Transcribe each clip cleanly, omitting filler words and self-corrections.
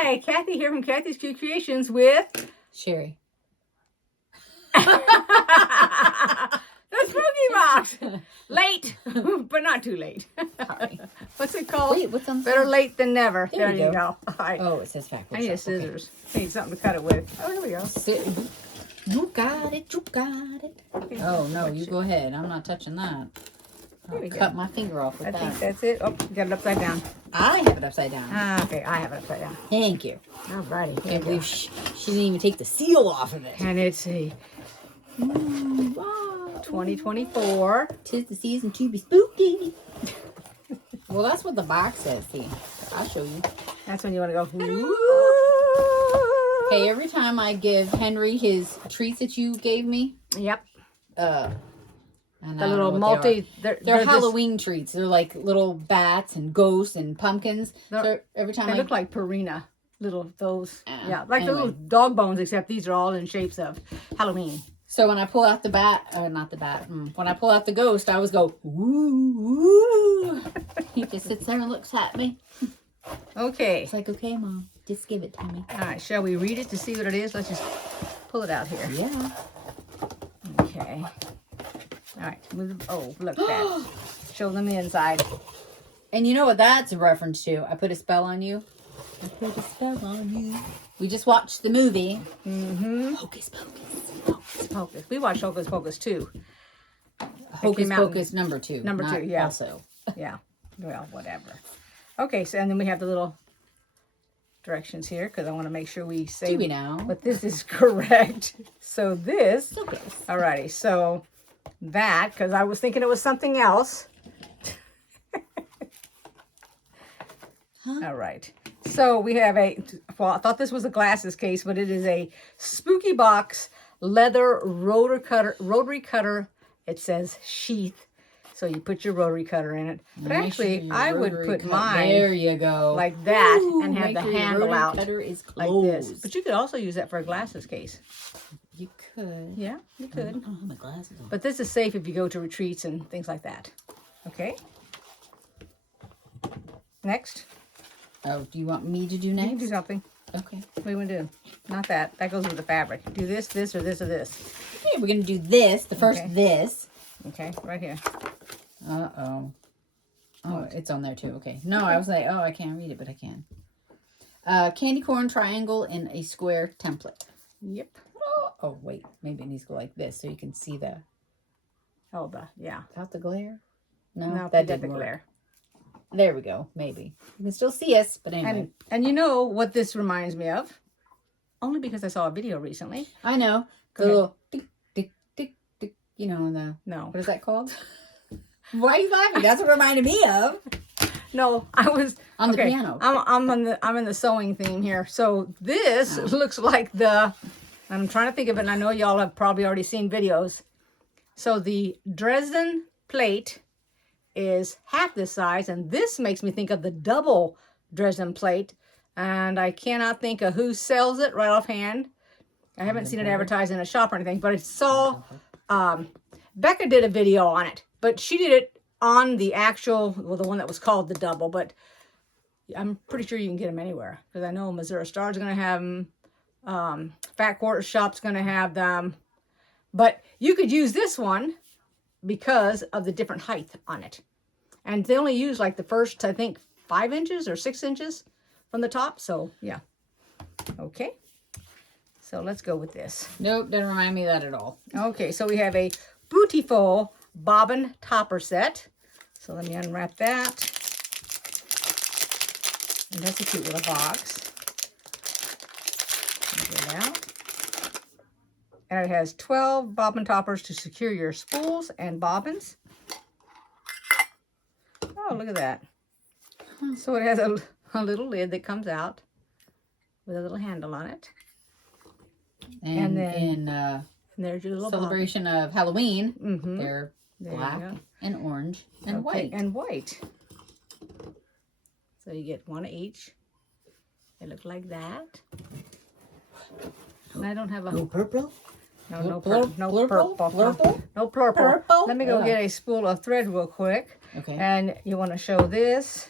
Hi, Kathy here from kathyskutekreations with Sherry. the Spooky Box. Late, but not too late. Sorry. What's it called? Wait, what's on the Better side? late than never. There you you go. All right. Oh, it says factory I need a shop. Okay. scissors. I need something to cut it with. Oh, here we go. You got it. You got it. Oh, no, you go ahead. I'm not touching that. There we I'll go. cut my finger off with I that. think that's it. Oh, you got it upside down. I have it upside down. Ah, okay. I have it upside down. Thank you. All righty. I can't believe she didn't even take the seal off of it. And it's a Wow. 2024. 'Tis the season to be spooky. Well, that's what the box says. See, I'll show you. That's when you want to go. Ooh. Hey, every time I give Henry his treats that you gave me, Yep. and The little multi. They're just- Halloween treats. They're like little bats and ghosts and pumpkins. So every time They I look like Purina. Little those. Yeah, like the anyway. little dog bones, except these are all in shapes of Halloween. so when I pull out the bat, not the bat. When I pull out the ghost, I always go woo. He just sits there and looks at me. Okay. It's like, okay, Mom, just give it to me. All right. Shall we read it to see what it is? Let's just pull it out here. Yeah. Okay. All right. Move. Oh, look at that. Show them the inside. And you know what that's a reference to? I put a spell on you. I put a spell on you. We just watched the movie. Mm-hmm. Hocus Pocus. Hocus Pocus. We watched Hocus Pocus too. Hocus came out Pocus number 2. Number not 2, yeah. Also. Yeah. Well, whatever. Okay. So and then we have the little directions here because I want to make sure we say Do we now? but this is correct. So this. So close. Alrighty, so that, because I was thinking it was something else. Huh? All right, so we have well, I thought this was a glasses case, but it is a Spooky Box leather rotary cutter. It says sheath, so you put your rotary cutter in it. But Make actually, sure your I would rotary put cut- mine There you go. like that Ooh, and have make the sure your handle rotary out cutter is like closed. this. But you could also use that for a glasses case. You could. Yeah, you I could. don't have my glasses on. But this is safe if you go to retreats and things like that. Okay. Next. Oh, do you want me to do You next? can do something. Okay. What do you want to do? Not that. That goes with the fabric. Do this, this, or this, or this. Okay, we're going to do this. The first Okay. this. Okay, right here. Uh-oh. Oh, it's on there too. Okay. No, I was like, oh, I can't read it, but I can. Candy corn triangle in a square template. Yep. Oh, wait. Maybe it needs to go like this so you can see the... Oh, yeah. Without the glare? No, No, that did didn't the work. glare. There we go. Maybe. You can still see us, but anyway. And you know what this reminds me of? Only because I saw a video recently. I know. Go The ahead. little tick, tick, tick, tick. You know, the... No. What is that called? Why are you laughing? That's what it reminded me of. No, I was On the piano. I'm in the sewing theme here. So this looks like I'm trying to think of it, and I know y'all have probably already seen videos. So the Dresden plate is half this size, and this makes me think of the double Dresden plate, and I cannot think of who sells it right offhand. I haven't seen it advertised in a shop or anything, but I saw Becca did a video on it, but she did it on the actual, well, the one that was called the double, but I'm pretty sure you can get them anywhere because I know Missouri Star's going to have them. Fat Quarter Shop's going to have them, but you could use this one because of the different height on it. And they only use like the first, I think, 5 inches or 6 inches from the top. So, yeah. Okay. So, let's go with this. Nope, doesn't remind me of that at all. Okay, so we have a Beautiful bobbin topper set. So, let me unwrap that. And that's a cute little box. Get it out. And it has 12 bobbin toppers to secure your spools and bobbins. Oh, look at that. So it has a little lid that comes out with a little handle on it. And then in there's your little celebration of Halloween, Mm-hmm. they're There you black go. and orange and white. And white. So you get one of each. They look like that. And I don't have a... No purple? No Purple? Purple? No purple. Purple? Let me go Ugh. get a spool of thread real quick. Okay. And you want to show this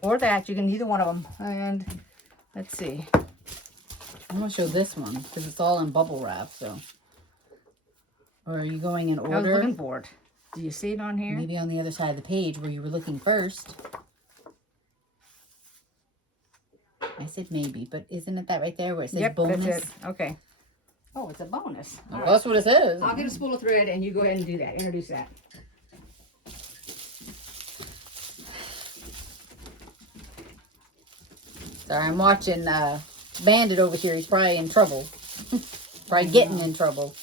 or that. You can either one of them. And Let's see. I'm going to show this one because it's all in bubble wrap, so. Or are you going in order? I was looking for it. Do you see it on here? Maybe on the other side of the page where you were looking first. I said maybe, but isn't it that right there where it says bonus? That's it. Okay. Oh, it's a bonus. Oh, right. That's what it says. I'll get a spool of thread and you go ahead and do that. Introduce that. Sorry, I'm watching Bandit over here. He's probably in trouble. Probably getting in trouble.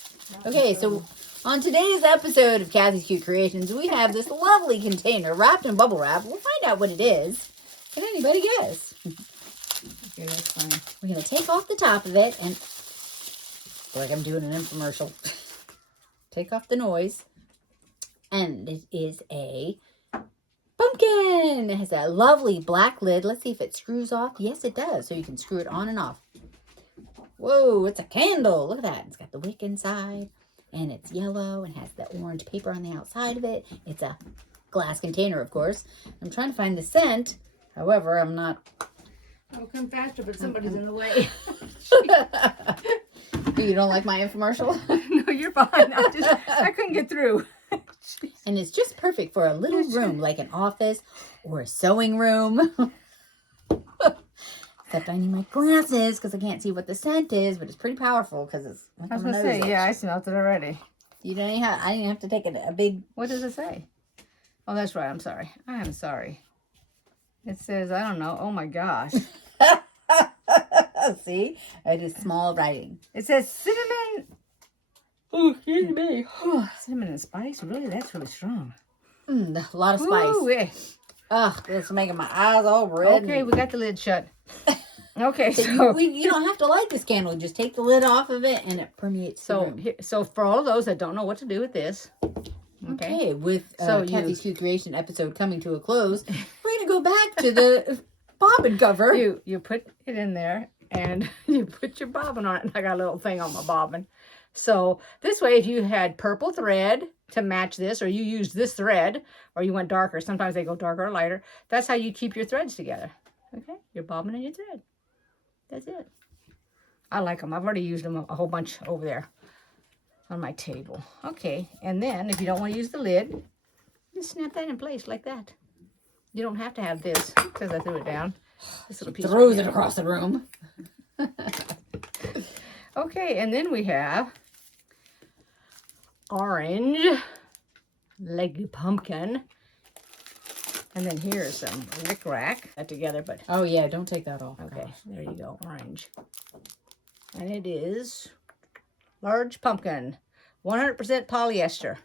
Okay, so on today's episode of Kathy's Cute Creations, we have this lovely container wrapped in bubble wrap. We'll find out what it is. Can anybody guess? Okay, that's fine. We're going to take off the top of it and... I feel like I'm doing an infomercial. Take off the noise. And it is a pumpkin. It has a lovely black lid. Let's see if it screws off. Yes, it does. So you can screw it on and off. Whoa, it's a candle. Look at that. It's got the wick inside. And it's yellow and has the orange paper on the outside of it. It's a glass container, of course. I'm trying to find the scent. However, I'm not... I'll come faster, but somebody's in the way. You don't like my infomercial? No, you're fine. I couldn't get through. And it's just perfect for a little room, like an office or a sewing room. Except I need my glasses because I can't see what the scent is, but it's pretty powerful because it's like I was going to say, yeah, I smelled it already. You don't even have, I didn't have to take a big... What does it say? Oh, that's right. I'm sorry. I am sorry. It says, I don't know. Oh, my gosh. See? It is small writing. It says cinnamon. Oh, excuse me. Cinnamon and spice. Really? That's really strong. A lot of spice. Ooh, yeah. Ugh, it's making my eyes all red. Okay, we got the lid shut. Okay, so you don't have to light this candle. Just take the lid off of it and it permeates the room. So for all of those that don't know what to do with this. Okay, with Kathy's Cute Creation episode coming to a close, we're going to go back to the bobbin cover. You put it in there and you put your bobbin on it. And I got a little thing on my bobbin. So this way, if you had purple thread to match this, or you used this thread, or you went darker, sometimes they go darker or lighter, that's how you keep your threads together. Okay, your bobbin and your thread. That's it. I like them. I've already used them a whole bunch over there on my table. Okay, and then if you don't want to use the lid, just snap that in place like that. You don't have to have this because I threw it down. This little piece throws it across the room. Okay, and then we have orange leggy pumpkin. And then here's some rickrack that together, but oh yeah, don't take that off. Okay, there you go, orange. And it is large pumpkin, 100% polyester.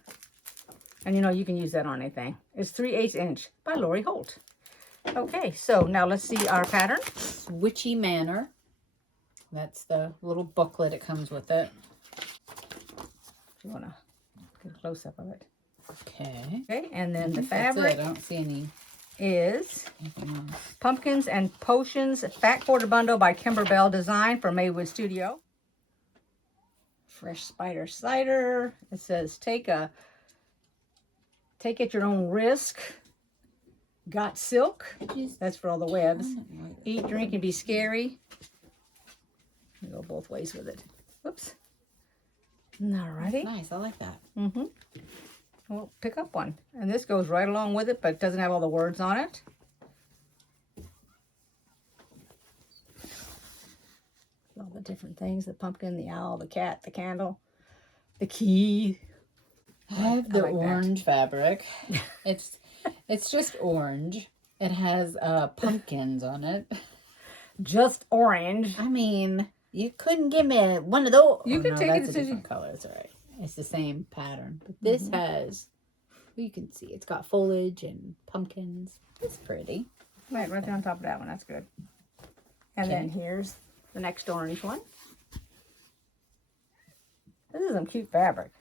And you know, you can use that on anything. It's 3/8 inch by Lori Holt. Okay, so now let's see our pattern. Witchy Manor. That's the little booklet it comes with it. If you want to get a close-up of it. Okay. Okay, and then the fabric I don't see anything is else. Pumpkins and Potions Fat Quarter Bundle by Kimber Bell, designed for Maywood Studio. Fresh spider cider. It says take at your own risk. Got silk. That's for all the webs. Eat, drink, and be scary. You go both ways with it. Whoops. Alrighty. Nice. I like that. Mm-hmm. Well, pick up one. And this goes right along with it, but it doesn't have all the words on it. All the different things, the pumpkin, the owl, the cat, the candle, the key. I have the like orange fabric. It's just orange. It has pumpkins on it. Just orange. I mean, you couldn't give me one of those. You can take that's it a to different color. It's all right. It's the same pattern, but this has. You can see it's got foliage and pumpkins. It's pretty. Right there on top of that one. That's good. And then here's the next orange one. This is some cute fabric.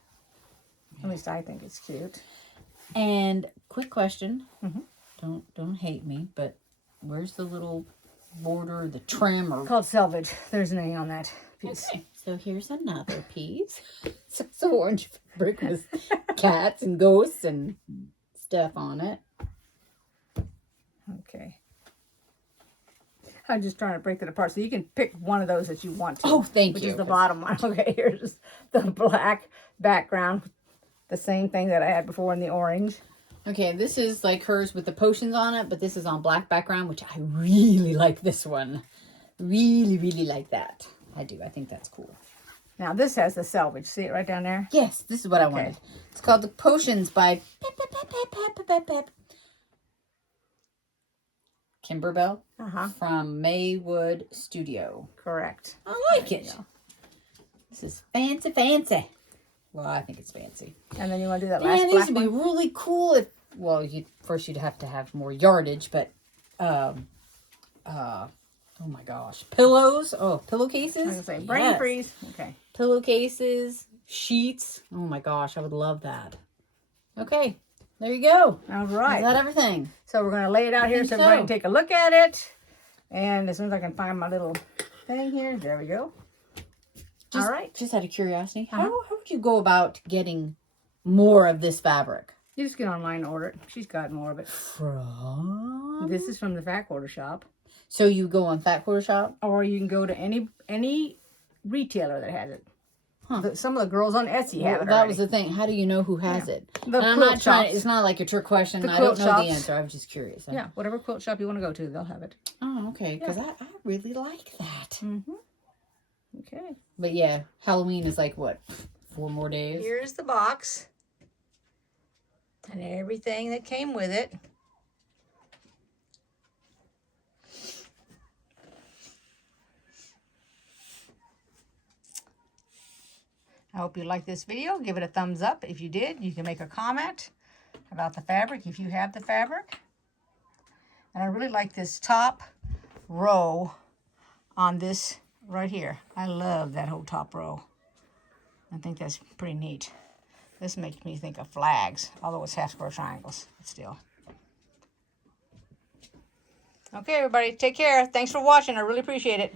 At least I think it's cute. And quick question. Don't hate me, but where's the little border, the trim, or Called selvage. There's a name on that piece. okay. So here's another piece. It's orange fabric with cats and ghosts and stuff on it. Okay. I'm just trying to break it apart so you can pick one of those that you want to. Oh, thank which you. Which is the bottom one. Okay, here's the black background. The same thing that I had before in the orange. Okay, this is like hers with the potions on it, but this is on black background, which I really like this one. Really, really like that. I do. I think that's cool. Now this has the selvage. See it right down there? Yes, this is what I wanted. It's called The Potions by Kimberbell from Maywood Studio. Correct. I like it. This is fancy, fancy. Well, I think it's fancy. And then you want to do that last black these would one? be really cool if, well, you'd have to have more yardage, but, oh my gosh. Pillows. Oh, pillowcases. I was going to say, brain freeze. Okay. Pillowcases, sheets. Oh my gosh, I would love that. Okay, there you go. All right. Is that everything? So we're going to lay it out here so everybody can take a look at it. And as soon as I can find my little thing here, there we go. All right. Just out of curiosity, how would you go about getting more of this fabric? You just get online and order it. She's got more of it. From? This is from the Fat Quarter Shop. So you go on Fat Quarter Shop? Or you can go to any retailer that has it. Some of the girls on Etsy have it. That was the thing. How do you know who has it? The I'm quilt not trying. shops. It's not like a trick question. I quilt don't know shops. the answer. I'm just curious. Yeah, whatever quilt shop you want to go to, they'll have it. Oh, okay. Because I really like that. Okay. But yeah, Halloween is like what? 4 more days? Here's the box. And everything that came with it. I hope you liked this video. Give it a thumbs up. If you did, you can make a comment about the fabric if you have the fabric. And I really like this top row on this right here. I love that whole top row. I think that's pretty neat. This makes me think of flags, although it's half square triangles, but still. Okay, everybody, take care. Thanks for watching. I really appreciate it.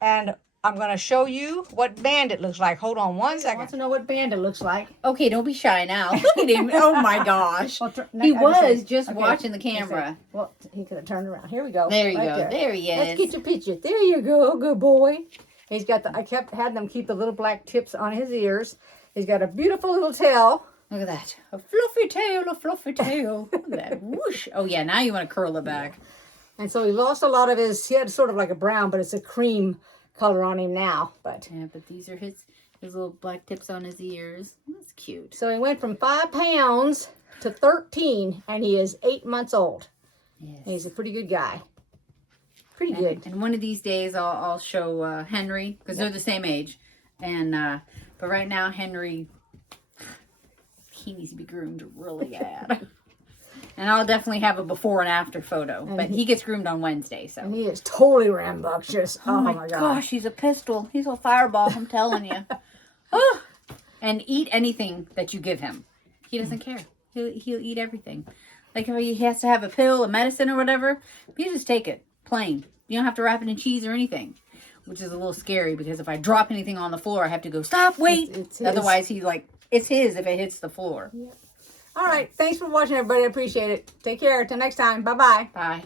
And I'm going to show you what Bandit looks like. Hold on one second. I want to know what Bandit looks like. Okay, don't be shy now. Look at him. Oh my gosh. He was just watching the camera. Well, he could have turned around. Here we go. There you go. There he is. Let's get your picture. There you go. Good boy. He's got the, had them keep the little black tips on his ears. He's got a beautiful little tail. Look at that. A fluffy tail, a fluffy tail. Look at that. Whoosh. Oh yeah, now you want to curl it back. And so he lost a lot of his, he had sort of like a brown, but it's a cream color on him now. But yeah, but these are his little black tips on his ears. That's cute. So he went from 5 pounds to 13, and he is 8 months old. Yes. And he's a pretty good guy. Pretty good. And one of these days I'll show Henry, because they're the same age. And but right now Henry, he needs to be groomed really bad. And I'll definitely have a before and after photo. And but he gets groomed on Wednesday. So. And he is totally rambunctious. Oh my gosh, he's a pistol. He's a fireball, I'm telling you. Oh. And eat anything that you give him. He doesn't care. He'll eat everything. Like if he has to have a pill, a medicine or whatever, you just take it. Plain. You don't have to wrap it in cheese or anything. Which is a little scary because if I drop anything on the floor, I have to go, stop, wait. It's otherwise, it's his if it hits the floor. Yeah. All right. Thanks for watching, everybody. I appreciate it. Take care. Till next time. Bye-bye. Bye.